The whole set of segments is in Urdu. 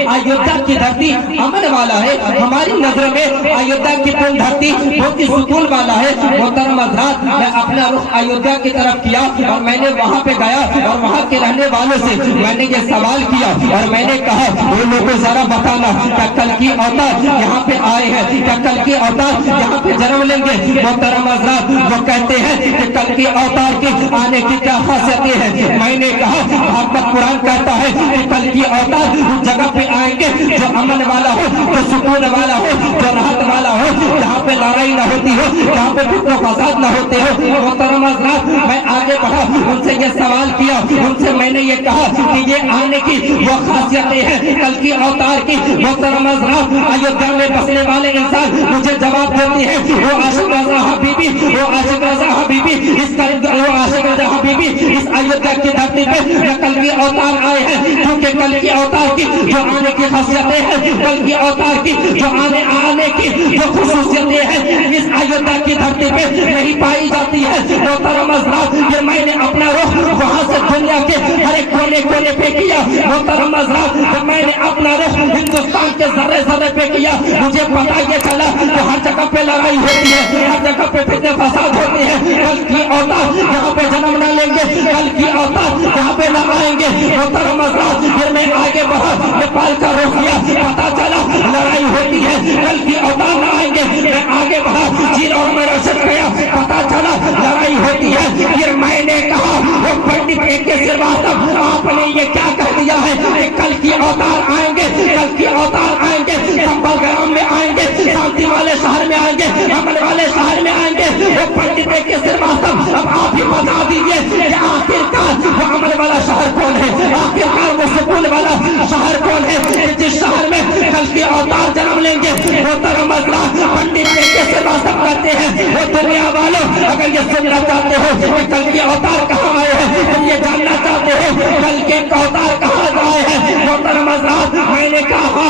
ایودھیا کی دھرتی امن والا ہے، ہماری نظروں میں ایودھیا کی دھرتی بہت ہی سکون والا ہے۔ محترم حضرات، میں اپنا رخ ایودھیا کی طرف کیا اور میں نے وہاں پہ گیا اور وہاں کے رہنے والوں سے میں نے یہ سوال کیا اور میں نے کہا وہ لوگوں ذرا بتانا کیا کل کی اوتار یہاں پہ آئے ہیں، کیا کل کی اوتار یہاں پہ جنم لیں گے؟ محترم حضرات، وہ کہتے ہیں کہ کل کی اوتار کے آنے کی کیا خاصیتیں ہیں؟ میں نے کہا بھاگوت قرآن کہتا ہے کہ کل کی اوتار اس جگہ پہ آئیں گے جو امن والا ہو، جو سکون والا ہو، جو راحت والا ہو، جہاں پہ لڑائی نہ ہوتی ہو، جہاں پہ فتنہ و فساد نہ ہوتے ہو۔ محترم حضرات، میں آگے بڑھا، ان سے یہ سوال کیا، ان سے میں نے یہ کہا کہ یہ آنے کی وہ خاصیتیں ہیں کل کی اوتار کی۔ محترم حضرات، ایودھیا میں بسنے والے انسان مجھے جواب دیتے ہیں وہ عاشق رضا حبیبی، وہ عاشق رضا حبیبی وہ عاشق رضا حبیبی اس ایودھیا کی دھرتی پہ کل کی اوتار آئے ہیں، کیونکہ کل کی اوتار کی جو آنے کی خاصیتیں ہیں، کل کی اوتار کی جو آنے کی جو خصوصیتیں ہیں اس ایودھیا کی دھرتی پہ نہیں پائی جاتی ہے۔ محترم حضرات، یہ میں نے اپنا رخ وہاں سے دنیا کے ہر ایک کونے کونے پہ کیا۔ محترم حضرات، جب میں نے اپنا رخ ہندوستان کے ذرے ذرے پہ کیا، مجھے پتا یہ چلا کہ ہر جگہ پہ لڑائی ہوتی ہے، ہر جگہ پہ فتنے فساد ہوتے ہیں۔ کل کی اوتار یہاں پہ جنم نہ لیں گے، کل کی اوتار یہاں پہ نہ آئیں گے۔ محترم حضرات، پھر میں آگے بڑھا، نیپال کا رخ کیا، پتا چلا لڑائی ہوتی ہے، کل کی اوتار نہ آئیں گے۔ میں آگے بڑھا، چین اور میں روشن گیا، پتا چلا لڑائی ہوتی ہے۔ پھر میں نے کہا وہ پنڈت اے کے سرواستو، آپ نے یہ کیا کہہ دیا ہے کہ کل کی اوتار آئیں گے، کل کی اوتار آئیں گے، سمبل گرام میں آئیں گے، شانتی والے شہر میں آئیں گے، امن والے شہر میں آئیں گے۔ وہ پنڈت اے کے سرواستو، اب آپ ہی بتا دیجئے کہ آخرکار وہ امن والا شہر کون ہے، آخرکار وہ سکون والا شہر کون ہے جس شہر میں کل کی اوتار جنم لیں گے۔ محترم حضرات، پنڈت اے کے سرواستو کہتے ہیں وہ دنیا والوں اگر یہ سننا چاہتے ہو کہ کل کی اوتار کہاں آئے ہیں، تم یہ جاننا چاہتے ہو کل کے اوتار کہاں آئے ہیں۔ محترم حضرات، میں نے کہا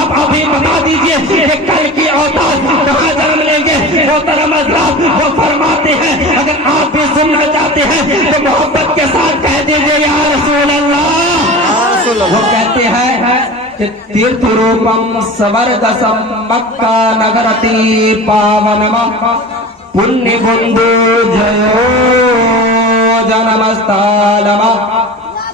اب ابھی بتا دیجئے کہ کل کی اوتار کہاں جنم لیں گے۔ محترم حضرات، وہ فرماتے ہیں اگر آپ بھی سننا چاہتے ہیں تو محبت کے ساتھ کہہ دیجئے یا رسول اللہ۔ وہ کہتے ہیں تیرتھ روپم سورگسم مکہ نگرتی پاونم پنیہ بندو جیو جنمستالم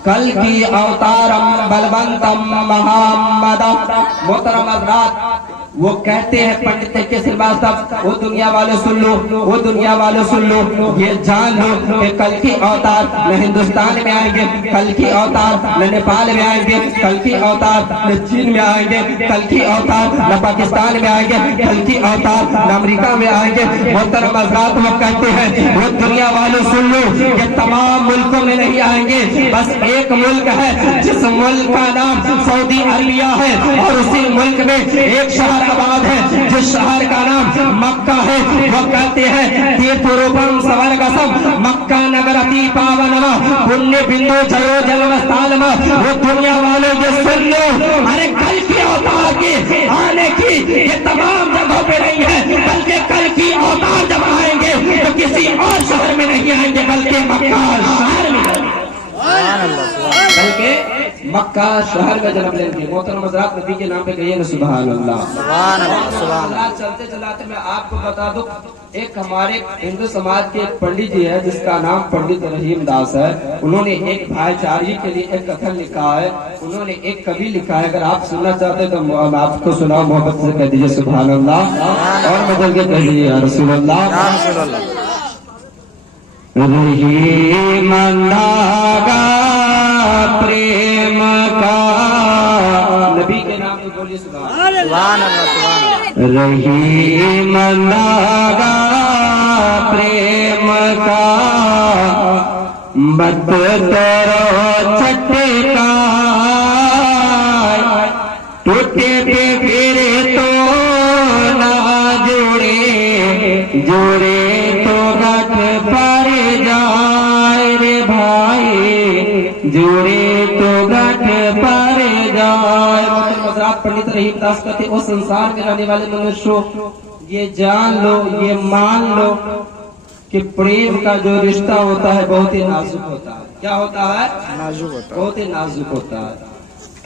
کل کی اوتارم بلونتم مہامدم۔ محترم حضرات، وہ کہتے ہیں پنڈت کے سرواستو، وہ دنیا والے سن لو، وہ دنیا والے سن لو، یہ جان لو کہ کل کی اوتار نہ ہندوستان میں آئیں گے، کل کی اوتار نہ نیپال میں آئیں گے، کل کی اوتار نہ چین میں آئیں گے، کل کی اوتار نہ پاکستان میں آئیں گے، کل کی اوتار نہ امریکہ میں آئیں گے۔ محترم حضرات، وہ کہتے ہیں وہ دنیا والے سن لو کہ تمام ملکوں میں نہیں آئیں گے، بس ایک ملک ہے جس ملک کا نام سعودی عربیہ ہے اور اسی ملک میں ایک شہر آباد ہے جس شہر کا نام مکہ ہے۔ وہ کہتے ہیں تیرتھ روپم سورگسم مکہ نگرتی پاونم پنیہ بندو جیو جنمستالم۔ وہ دنیا والوں یہ سن لو، ارے کل کی اوتار کے آنے کی یہ تمام جگہوں پہ نہیں ہے، بلکہ کل کی اوتار جب آئیں گے تو کسی اور شہر میں نہیں آئیں گے بلکہ مکہ شہر میں آئیں گے، بلکہ مکہ شہر میں جنم لیں گے۔ محترم حضرات، نبی کے نام پہ کہیے نا سبحان اللہ۔ سبحان اللہ۔ چلتے چلاتے میں آپ کو بتا دوں، ایک ہمارے ہندو سماج کے ایک پنڈت جی ہے جس کا نام پنڈت رحیم داس ہے، انہوں نے ایک بھائی چارگی کے لیے ایک کتھن لکھا ہے، انہوں نے ایک کبھی لکھا ہے، اگر آپ سننا چاہتے ہیں تو آپ کو سناؤ، محبت سے کہہ دیجئے سبحان اللہ اور بدل کے کہہ دیجئے یا رسول اللہ۔ رحیم داگا پریم کا، نبی کے نام پہ بولیے سبحان اللہ۔ رحیم داگا پریم کا بت تورو چھٹکا ٹوٹے پہ پھر تو نہ جوڑے، جوڑے تو گٹھ پر جائے رے بھائی، جوڑے تو گٹھ پر جائے۔ حضرات، پنڈت رحیم داس کہتے ہیں، وہ سنسار میں رہنے والے منشوں یہ جان لو، یہ مان لو کہ پریم کا جو رشتہ ہوتا ہے بہت ہی نازک ہوتا ہے۔ کیا ہوتا ہے؟ نازک ہوتا ہے، بہت ہی نازک ہوتا ہے۔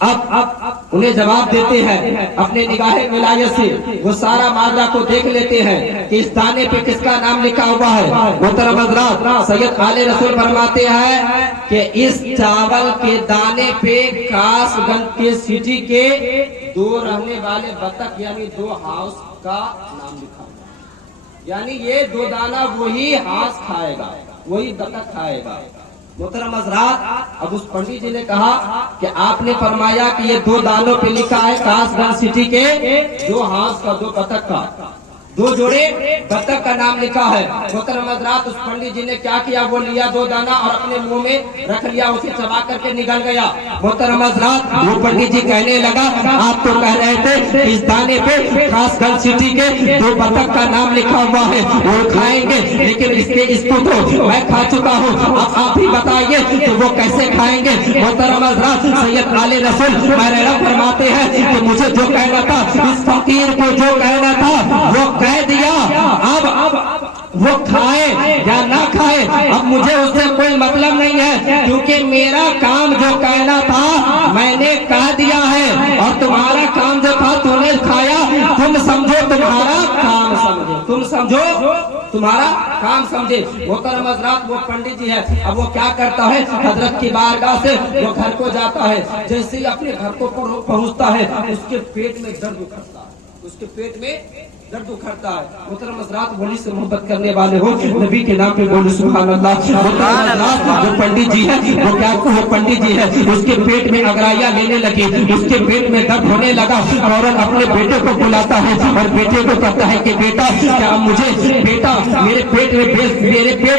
اب انہیں جواب دیتے ہیں اپنے نگاہ ولایت سے، وہ سارا معاملہ کو دیکھ لیتے ہیں کہ اس دانے پہ کس کا نام لکھا ہوا ہے۔ محترم حضرات، سید آل رسول فرماتے ہیں کہ اس چاول کے دانے پہ کاس گنج کے سٹی کے 2 رہنے والے بطخ یعنی 2 ہاؤس کا نام لکھا ہوا ہے، یعنی یہ 2 دانہ وہی ہاؤس کھائے گا، وہی بطخ کھائے گا۔ محترم حضرات، اب اس پنڈت جی نے کہا کہ آپ نے فرمایا کہ یہ 2 دانوں پہ لکھا ہے کاس گنج سٹی کے 2 ہاؤس کا، 2 بطخ کا، 2 جوڑے بطخ کا نام لکھا ہے۔ محترم حضرات، اس پنڈت جی نے کیا کیا، وہ لیا 2 دانہ اور اپنے منہ میں رکھ لیا، اسے چبا کر کے نکل گیا۔ محترم حضرات، وہ پنڈت جی کہنے لگا آپ تو کہہ رہے تھے کہ اس دانے پہ کاس گنج سٹی کے 2 بطخ کا نام لکھا ہوا ہے، وہ کھائیں گے، لیکن اس کو تو میں کھا چکا ہوں، اب آپ ہی بتائیے کہ وہ کیسے کھائیں گے۔ محترم حضرات، سید آل رسول فرماتے ہیں کہ مجھے جو کہنا تھا، اس فقیر کو جو کہنا تھا وہ کہہ دیا، اب وہ کھائے یا نہ کھائے اب مجھے اس سے کوئی مطلب نہیں ہے، کیونکہ میرا کام جو کہنا تھا میں نے کہہ دیا ہے، اور تمہارا کام جو تھا تم نے کھایا، تم سمجھو تمہارا کام سمجھے، تم سمجھو تمہارا کام سمجھے۔ محترم حضرات، وہ پنڈت جی ہے، اب وہ کیا کرتا ہے، حضرت کی بارگاہ سے وہ گھر کو جاتا ہے، جیسے ہی اپنے گھر کو پہنچتا ہے اس کے پیٹ میں درد اکھڑتا ہے، اس کے پیٹ میں درد اکھڑتا ہے۔ محترم حضرات، ولی سے محبت کرنے والے ہو، نبی کے نام پہ بولو سبحان اللہ۔ محترم حضرات، جو پنڈت جی ہے وہ کیا، وہ پنڈت جی ہے، اس کے پیٹ میں اگرائیاں لینے لگی، اس کے پیٹ میں درد ہونے لگا، فوراً اپنے بیٹے کو بلاتا ہے اور بیٹے کو کہتا ہے کہ بیٹا کیا مجھے، بیٹا میرے پیٹ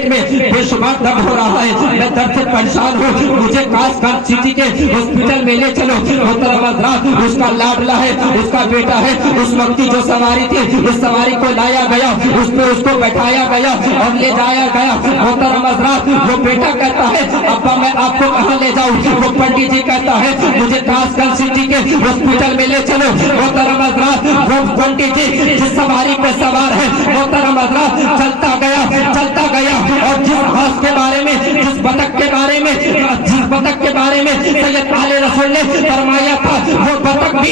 میں بے شمار درد ہو رہا ہے، میں درد سے پریشان ہوں، مجھے کاس گنج سٹی کے ہاسپٹل میں لے چلو۔ محترم حضرات، اس کا لاڈلا ہے، اس کا بیٹا ہے، اس وقت کی جو سواری تھی اس سواری کو لایا گیا، اس پہ اس کو بٹھایا گیا اور لے جایا گیا۔ محترم حضرات، وہ بیٹا کہتا ہے ابا میں آپ کو کہاں لے جاؤں، وہ پنڈت جی کہتا ہے مجھے کاس گنج سٹی کے ہاسپٹل میں لے چلو۔ محترم حضرات، وہ پنڈت جی جس سواری پہ سوار ہے، محترم حضرات چلتا گیا اور جس ہاؤس کے بارے میں، جس بطخ کے بارے میں سید آل رسول نے فرمایا تھا، وہ بطخ بھی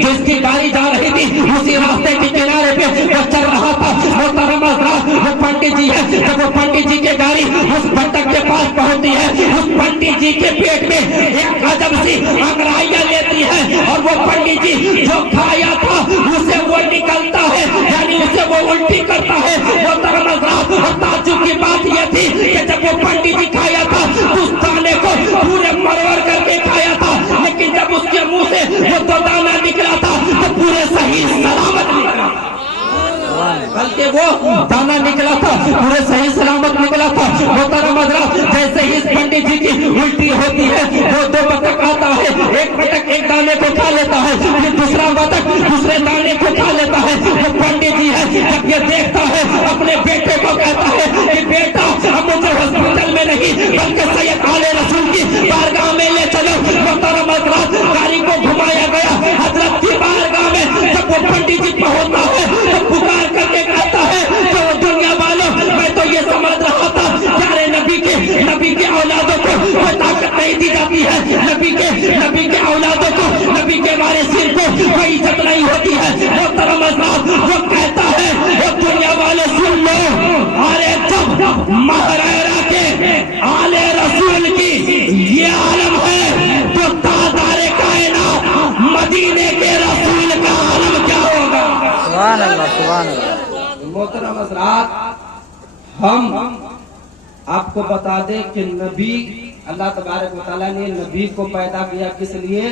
جو اس کی گاڑی جا رہی تھی اسی راستے کے کنارے پہ وہ چل رہا تھا۔ محترم حضرات، وہ پنڈت جی ہے، جب وہ پنڈت جی کی گاڑی اس بطخ کے پاس پہنچتی ہے، اس پنڈت جی کے پیٹ میں ایک عجب سی انگڑائیاں لیتی ہے، اور وہ پنڈت جی جو کھایا تھا اسے وہ نکلتا ہے، یعنی اسے وہ الٹی کرتا ہے۔ محترم حضرات، اور تعجب کی بات یہ تھی کہ جب وہ پنڈت جی کھایا تھا اس دانے کو پورے مرور کر کے کھایا تھا، لیکن جب اس کے منہ سے وہ 2 دانہ نکلا تھا تو پورے صحیح سلامت نکلا، بلکہ وہ دانا نکلا تھا پورے صحیح سلامت نکلا تھا۔ محترم حضرات، جیسے ہی اس پنڈت جی کی الٹی ہوتی ہے، وہ 2 بطخ آتا ہے، ایک بطخ ایک دانے کو کھا لیتا ہے، پھر دوسرا بطخ دوسرے دانے کو کھا لیتا ہے۔ وہ پنڈت جی ہے، جب یہ دیکھتا ہے اپنے بیٹے کو کہتا ہے کہ بیٹا اب مجھے ہاسپٹل میں نہیں بلکہ سید آل رسول کی بارگاہ میں لے چلو۔ محترم حضرات، گاڑی کو گھمایا گیا، حضرت کی بارگاہ میں جب وہ پنڈت جی پہنچتا ہے تو پکار کر کے کہتا ہے کہ دنیا والوں میں تو یہ سمجھ رہا تھا پیارے نبی کے اولادوں کو کوئی طاقت نہیں دی جاتی ہے، نبی کے اولادوں کو، نبی کے وارثین کو کوئی عزت نہیں ہوتی ہے۔ محترم حضرات، وہ کہتا ہے وہ دنیا والے سن لو، ارے جب مہرائرہ کے آل رسول کی یہ عالم ہے تو تاجدار کائنات مدینے کے رسول کا عالم کیا ہوگا۔ سبحان اللہ، سبحان اللہ۔ محترم حضرات، ہم آپ کو بتا دیں کہ نبی، اللہ تبارک و تعالیٰ نے نبی کو پیدا کیا کس لیے،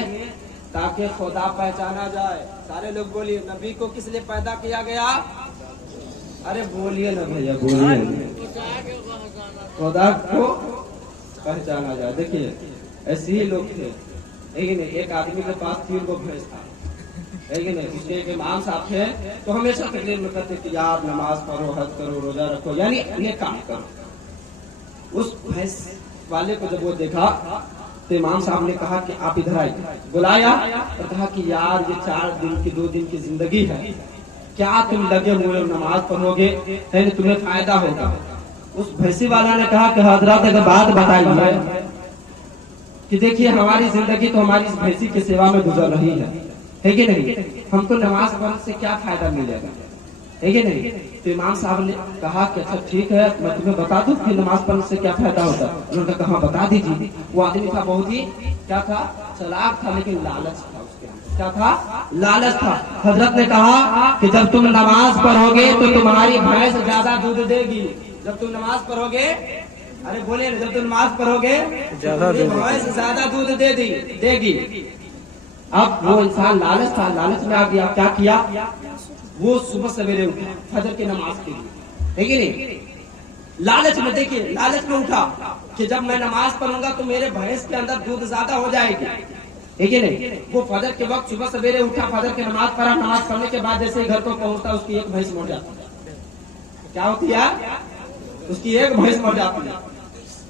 تاکہ خدا پہچانا جائے۔ سارے لوگ بولیے، نبی کو کس لیے پیدا کیا گیا؟ ارے بولیے نا بھیا، بولیے، خدا کو پہچانا جائے۔ دیکھیے ایسے ہی لوگ تھے، ایک آدمی کے پاس 3 گو بھینس تھا، اس کے ایک امام صاحب تھے تو ہمیشہ تقریر میں کہتے کہ یار نماز پڑھو، حج کرو، روزہ رکھو، یعنی نیک کام کرو۔ اس بھینس والے کو جب وہ دیکھا تو امام صاحب نے کہا کہ آپ ادھر آئیے، بلایا اور کہا کہ یار یہ 4 دن کی 2 دن کی زندگی ہے، کیا تم لگے ہوئے نماز پڑھو گے، یعنی تمہیں فائدہ ہوگا۔ اس بھینسی والا نے کہا کہ حضرات اگر بات بتائیے کہ دیکھیے ہماری زندگی تو ہماری اس بھینسی کی سیوا میں گزر رہی ہے کہ نہیں؟ ہم کو نماز پڑھنے سے کیا فائدہ ملے گا، ہے کہ نہیں؟ تو امام صاحب نے کہا کہ اچھا ٹھیک ہے میں تمہیں بتا دوں کہ نماز پڑھنے سے کیا فائدہ ہوتا ہے۔ انہوں نے کہا بتا دیجیے۔ وہ آدمی تھا بہت ہی کیا تھا، چلاک تھا، لیکن لالچ تھا اس کے اندر۔ کیا تھا؟ لالچ تھا۔ حضرت نے کہا کہ جب تم نماز پڑھو گے تو تمہاری بھینس زیادہ دودھ دے گی۔ جب تم نماز پڑھو گے، ارے بولے جب تم نماز پڑھو گے بھینس زیادہ دودھ دے گی۔ اب وہ انسان لالچ تھا، لالچ میں آ گیا، کیا کیا؟ وہ صبح سویرے اٹھا فجر کی نماز کے لیے، ہے کہ نہیں؟ لالچ میں، دیکھیے لالچ میں اٹھا کہ جب میں نماز پڑھوں گا تو میرے بھینس کے اندر دودھ زیادہ ہو جائے گی، ہے کہ نہیں؟ وہ فجر کے وقت صبح سویرے اٹھا، فجر کی نماز پڑھا، نماز پڑھنے کے بعد جیسے ہی گھر کو پہنچتا اس کی ایک بھینس مر جاتی ہے۔ کیا ہوتی ہے؟ اس کی ایک بھینس مر جاتی ہے۔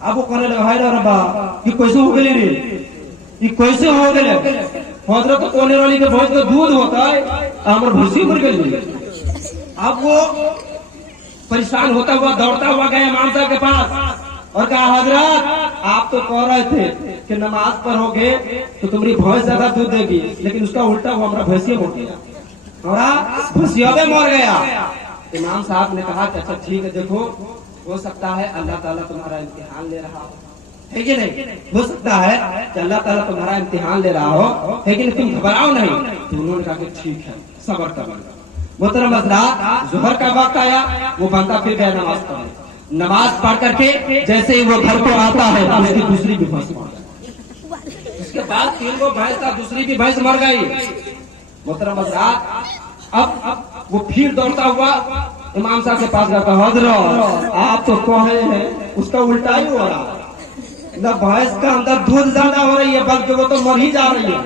اب وہ کہنے لگا ہائے ربا یہ کیسے ہو گئے رے، یہ کیسے ہو گئے؟ حضرت کونے والی کے بھینس کا دودھ ہوتا ہے، ہمارے بھینسی مر گئی۔ اب وہ پریشان ہوتا ہوا دوڑتا ہوا گیا امام صاحب کے پاس اور کہا حضرت آپ تو کہہ رہے تھے کہ نماز پڑھو گے تو تمہاری بھینس زیادہ دودھ دے گی، لیکن اس کا الٹا ہوا، ہمارا بھینسیا مر گیا، ہمارا بھینسیا بھی مر گیا۔ امام صاحب نے کہا کہ اچھا ٹھیک ہے، دیکھو ہو سکتا ہے اللہ تعالیٰ تمہارا امتحان لے رہا ہو، ہے کہ نہیں؟ ہو سکتا ہے کہ اللہ تعالیٰ تمہارا امتحان لے رہا ہو، لیکن تم گھبراؤ نہیں۔ تو انہوں نے کہا کہ ٹھیک ہے، صبر کرو۔ محترم حضرات، ظہر کا وقت آیا، وہ بندہ پھر گیا نماز پڑھنے۔ نماز پڑھ کر کے جیسے ہی وہ گھر کو آتا ہے اس کی دوسری بھی بھینس مر گئی۔ اس کے بعد تین وہ بھینس تھا، دوسری بھی بھینس مر گئی۔ محترم حضرات، اب وہ پھر دوڑتا ہوا امام صاحب کے پاس گیا، کہا حضرت آپ تو کہے ہیں اس کا الٹا ہی ہو رہا، نہ بھینس کا اندر دودھ زیادہ ہو رہی ہے بلکہ وہ تو مر ہی جا رہی ہے۔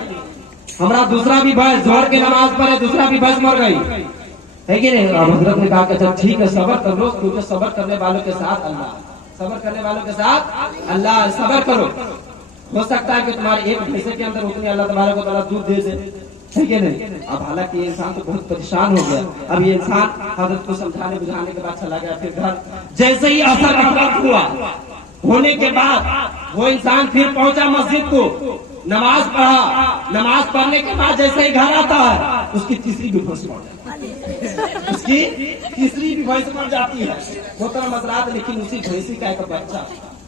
ہمارا دوسرا بھی بھینس ظہر کی نماز پڑھے، دوسرا بھی بھینس مر گئی، ہے کہ نہیں؟ اب حضرت نے کہا کہ اچھا ٹھیک ہے صبر کر لو، کیونکہ صبر کرنے والوں کے ساتھ اللہ، صبر کرنے والوں کے ساتھ اللہ، صبر کرو، ہو سکتا ہے کہ تمہارے ایک بھینس کے اندر اتنے اللہ تبارک و تعالیٰ دودھ دے دے، ہے کہ نہیں؟ اب حالانکہ یہ انسان تو بہت پریشان ہو گیا۔ اب یہ انسان حضرت کو سمجھانے بجھانے کے بعد چلا گیا، پھر گھر جیسے ہی عصر کا وقت ہوا ہونے کے بعد وہ انسان پھر پہنچا مسجد کو، نماز پڑھا، نماز پڑھنے کے بعد جیسے ہی گھر آتا ہے اس کی تیسری بھی بھینس مر جاتی ہے، اس کی تیسری بھی بھینس مر جاتی ہے۔ محترم حضرات، لیکن اسی بھینسی کا ایک بچہ،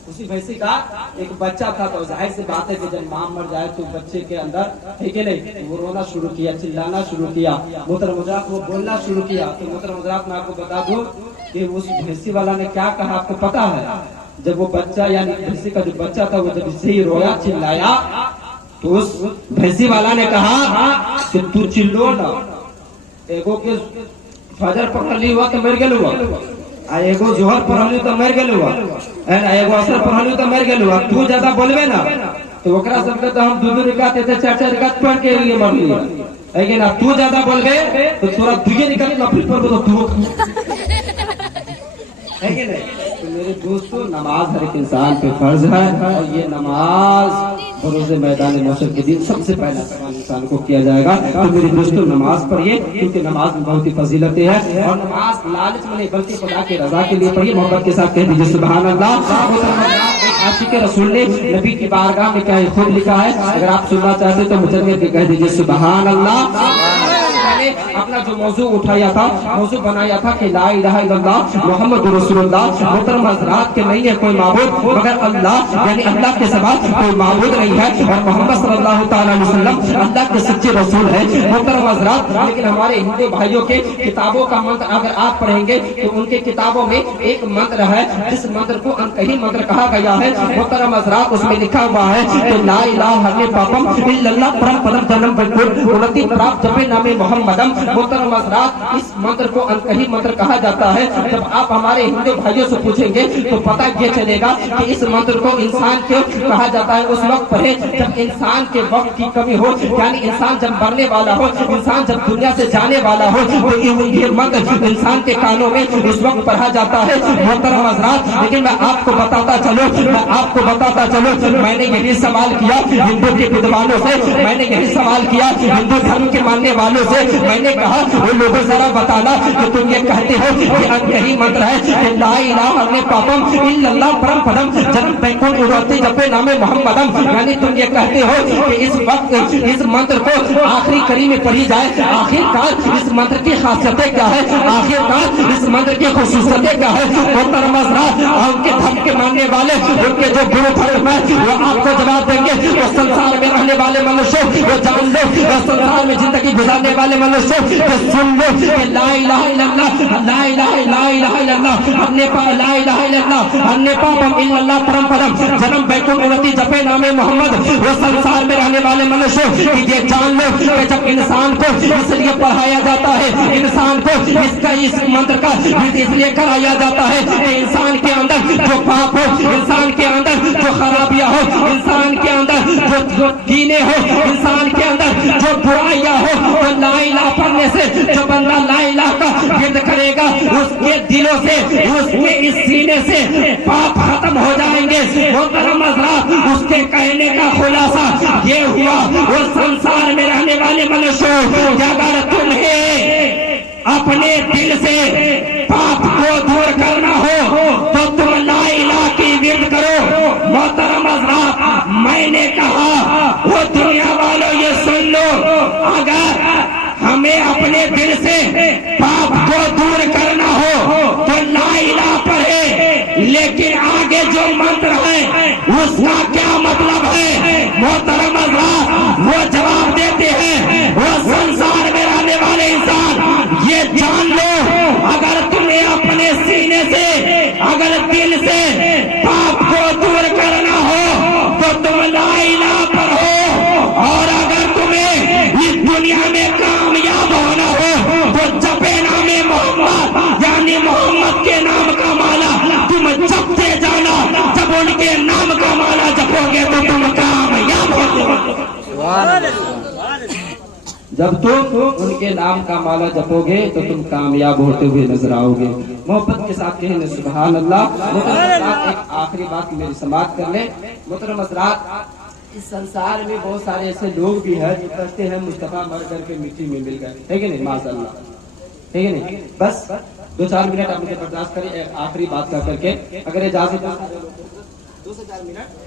اسی بھینسی کا ایک بچہ تھا، تو ظاہر سی بات ہے کہ جب ماں مر جائے تو بچے کے اندر، ہے کہ نہیں، وہ رونا شروع کیا، چلانا شروع کیا، محترم حضرات وہ بولنا شروع کیا۔ تو محترم حضرات میں آپ کو بتا دوں کہ اس بھینسی والا نے کیا کہا آپ کو پتا ہے؟ جب وہ بچہ یعنی بھینسی کا جو بچہ تھا وہ جب اسے ہی رویا چلایا تو اس بھینسی والا نے کہا کہ تو چلو نا، ایگو کے فجر پکڑ لی ہوا تو مر گل ہوا، ایگو ظہر پڑھ لی تو مر گل ہوا، ایگو عصر پڑھ لی تو مر گل ہوا، تو زیادہ بولبے نا تو اوکرا سب کے تو ہم دو رکعت تے چار چار رکعت پڑھ کے لیے مر لی ہے کہ نا، تو زیادہ بولبے تو تھوڑا دوجے نکل نفل پڑھ تو تو ہے کہ نہیں؟ تو میرے دوستو، نماز ہر ایک انسان پہ فرض ہے، اور یہ نماز بروز میدان محشر کے دن سب سے پہلا سوال انسان کو کیا جائے گا۔ تو میرے دوستو نماز پڑھیے، کیونکہ نماز میں بہت ہی فضیلتیں ہیں، اور نماز لالچ میں نہیں بلکہ خدا کی رضا کے لیے پڑھیے۔ محبت کے ساتھ کہہ دیجیے سبحان اللہ۔ عاشق رسول نے نبی کی بارگاہ میں کیا خوب لکھا ہے، اگر آپ سننا چاہتے تو مجھے کے کہہ دیجیے سبحان اللہ۔ اپنا جو موضوع اٹھایا تھا، موضوع بنایا تھا کہ لا الہ الا اللہ محمد رسول اللہ۔ محترم حضرات، کہ نہیں ہے کوئی معبود مگر اللہ، یعنی اللہ کے سوا کوئی معبود نہیں ہے، اور محمد صلی اللہ تعالی علیہ وسلم اللہ کے سچے رسول ہیں۔ محترم حضرات، لیکن ہمارے ہندو بھائیوں کے کتابوں کا منتر اگر آپ پڑھیں گے تو ان کے کتابوں میں ایک منتر ہے جس منتر کو انکہی منتر کہا گیا ہے۔ محترم حضرات، اس میں لکھا ہوا ہے کہ لا الہ ہرنے پاپم الا اللہ پرم پدم جنم بکور انتی پراپ جپے نامے محمدم۔ محترم حضرات، اس منتر کو انکہی منتر کہا جاتا ہے۔ جب آپ ہمارے ہندو بھائیوں سے پوچھیں گے تو پتہ یہ چلے گا کہ اس منتر کو انسان کیوں کہا جاتا ہے۔ اس وقت پڑھے جب انسان کے وقت کی کمی ہو، یعنی انسان جب مرنے والا ہو، انسان جب دنیا سے جانے والا ہو، تو یہ منتر انسان کے کانوں میں اس وقت پڑھا جاتا ہے۔ محترم حضرات، لیکن میں آپ کو بتاتا چلوں، میں نے یہی سوال کیا ہندو کے ودوانوں سے، میں نے یہی سوال کیا ہندو دھرم کے ماننے والوں سے، میں نے کہا وہ لوگوں ذرا بتانا کہ تم یہ کہتے ہو کہ یہی منتر ہے کہ لا الہ الا پاپم الا اللہ پرم پدم جنم بیکن اڑاتے جپے نام محمدم، یعنی تم یہ کہتے ہو کہ اس وقت اس منتر کو آخری کڑی میں پڑھی جائے، آخر کار اس منتر کی خاصیتیں کیا ہے، آخر کار اس منتر کی خصوصیتیں کیا ہے؟ محترم حضرات، ان کے دھم کے ماننے والے ان کے جو گرو دھرم ہے وہ آپ کو جواب دیں گے۔ وہ سنسار میں رہنے والے منشوں وہ جان لو، وہ سنسار میں زندگی گزارنے والے منشوں وہ سن لو کہ لا الہ الا اللہ، لا الہ الا اللہ، اپنے پا لا الہ الا اللہ، اپنے پاپم الا اللہ پرم پدم جنم بیکن اڑتی جپے نام محمد۔ وہ سنسار میں رہنے والے منشوں یہ جان لو کہ جب انسان کو اس لیے پڑھایا جاتا ہے، انسان کو اس منتر کا اس لیے کرایا جاتا ہے کہ انسان کے اندر جو پاپ ہو، انسان کے اندر جو خرابیاں ہو، انسان کے اندر جو کینے ہو، انسان کے اندر جو برائیاں ہو، تو لا الہ پڑھنے سے جو بندہ لا الہ کا ورد کرے گا اس کے دلوں سے، اس کے اس سینے سے پاپ ختم ہو جائیں گے۔ محترم حضرات، اس کے کہنے کا خلاصہ یہ ہوا وہ سنسار میں رہنے والے منشوں اگر تمہیں اپنے دل سے پاپ کو دور کرنا ہو تو تم لا الہ کی ورد کرو۔ محترم حضرات، میں نے کہا وہ دنیا والوں یہ سن لو، اگر ہمیں اپنے دل سے پاپ کو دور کرنا ہو تو لا الہ پڑھے، لیکن آگے جو منتر ہے اس کا کیا مطلب ہے؟ محترم حضرات، وہ جواب دیتے ہیں وہ سنسار میں رہنے والے انسان یہ جان لو، اگر تمہیں اپنے سینے سے، اگر دل سے پاپ کو دور کرنا ہو تو تم لا الہ پڑھو، اور اگر تمہیں اس دنیا میں کامیاب ہونا ہو تو جپے نام محمد، یعنی محمد کے نام کا مالا تم جپتے جانا۔ جب ان کے نام کا مالا جپو گے تو تم کامیاب ہوگے۔ جب تم ان کے نام کا مالا جپو گے تو تم کامیاب ہوتے ہوئے نظر آؤ گے۔ محبت کے ساتھ کہیں سبحان اللہ۔ محترم حضرات، ایک آخری بات میری سماعت کر لیں۔ محترم حضرات، اس سنسار میں بہت سارے ایسے لوگ بھی ہیں جو کہتے ہیں مصطفیٰ مر کر کے مٹی میں مل گئے، ہے کہ نہیں؟ معاذ اللہ، ہے کہ نہیں؟ بس 2-4 منٹ آپ مجھے برداشت کریں ایک آخری بات کر کے، اگر اجازت 2 سے 4 منٹ۔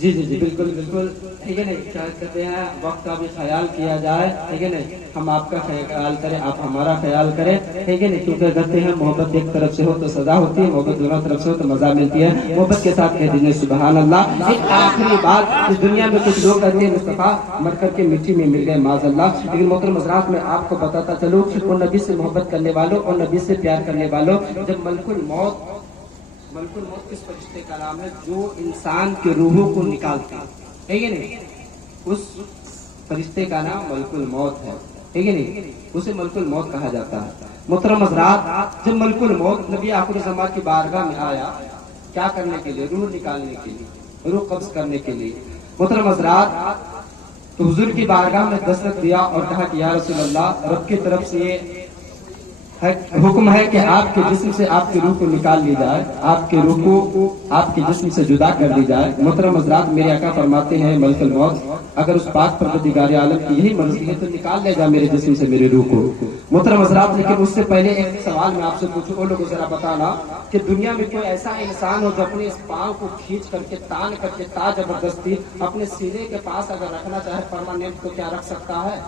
جی جی جی بالکل بالکل، ٹھیک ہے نہیں؟ کیا کہتے ہیں وقت کا بھی خیال کیا جائے، ٹھیک ہے نہیں؟ ہم آپ کا خیال کریں، آپ ہمارا خیال کریں، ٹھیک ہے نہیں؟ کیونکہ کہتے ہیں محبت ایک طرف سے ہو تو سزا ہوتی ہے، محبت دونوں طرف سے ہو تو مزہ ملتی ہے۔ محبت کے ساتھ کہہ دیجیے سبحان اللہ۔ ایک آخری بات، اس دنیا میں کچھ لوگ کہتے ہیں مصطفیٰ مر کر کے مٹی میں مل گئے، معاذ اللہ، لیکن محترم حضرات میں آپ کو بتاتا چلوں اور نبی سے محبت کرنے والوں اور نبی سے پیار کرنے والوں، جب ملک الموت کس فرشتے کا نام ہے جو انسان کے روحوں کو نکالتا ہے کہ نہیں؟ اس فرشتے کا نام ملک الموت ہے کہ نہیں؟ اسے ملک الموت کہا جاتا ہے۔ محترم حضرات، جب ملک الموت نبی آخر زمان کی بارگاہ میں آیا، کیا کرنے کے لیے؟ روح نکالنے کے لیے، روح قبض کرنے کے لیے۔ محترم حضرات، تو حضور کی بارگاہ میں دستک دیا اور کہا کہ یا رسول اللہ، رب کی طرف سے یہ حکم ہے کہ آپ کے جسم سے آپ کی روح کو نکال لی جائے، آپ کے روح کو آپ کے جسم سے جدا کر دی جائے۔ محترم حضرات، میرے آقا فرماتے ہیں ملک الموت اگر اس پاک پروردگار عالم کی یہی مرضی ہے تو نکال لے جا میرے جسم سے میرے روح کو۔ محترم حضرات، لیکن اس سے پہلے ایک سوال میں آپ سے پوچھوں، اور لوگوں ذرا بتانا کہ دنیا میں کوئی ایسا انسان ہو جو اپنے اس پاؤں کو کھینچ کر کے تان کر کے تا زبردستی اپنے سینے کے پاس اگر رکھنا چاہے پرماننٹ، تو کیا رکھ سکتا ہے؟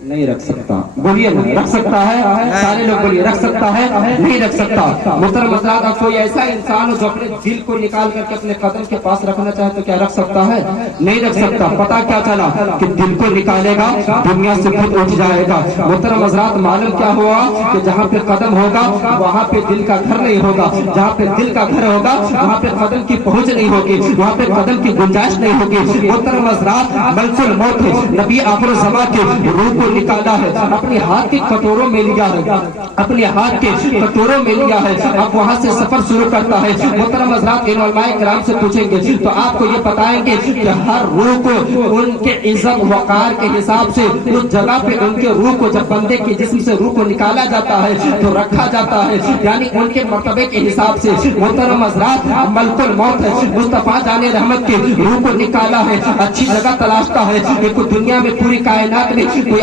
نہیں رکھ سکتا۔ بولیے نا، رکھ سکتا ہے؟ سارے لوگ بولیے، رکھ سکتا ہے؟ نہیں رکھ سکتا۔ محترم حضرات، اب کوئی ایسا انسان ہو جو اپنے دل کو نکال کر کے اپنے قدم کے پاس رکھنا چاہے تو کیا رکھ سکتا ہے؟ نہیں رکھ سکتا۔ پتا کیا چلا کہ دل کو نکالے گا دنیا سے خود اٹھ جائے گا۔ محترم حضرات، معلوم کیا ہوا کہ جہاں پہ قدم ہوگا وہاں پہ دل کا گھر نہیں ہوگا، جہاں پہ دل کا گھر ہوگا وہاں پہ قدم کی پہنچ نہیں ہوگی، وہاں پہ قدم کی گنجائش نہیں ہوگی۔ محترم حضرات، ملک الموت ہے، نبی آخر الزمان کے روح کو نکالا ہے، اپنے ہاتھ کے کٹوروں میں لیا ہے، اپنے ہاتھ کے کٹوروں میں لیا ہے، اب وہاں سے سفر شروع کرتا ہے۔ محترم حضرات، ان علماء کرام سے پوچھیں گے تو آپ کو یہ بتائیں گے کہ ہر روح کو ان کے عزت وقار کے حساب سے اس جگہ پہ ان کے روح کو جب بندے کے جسم سے روح کو نکالا جاتا ہے تو رکھا جاتا ہے، یعنی ان کے مرتبے کے حساب سے۔ محترم حضرات، ملک الموت ہے، مصطفیٰ جان رحمت کے روح کو نکالا ہے، اچھی جگہ تلاشتا ہے کہ دنیا میں پوری کائنات میں کوئی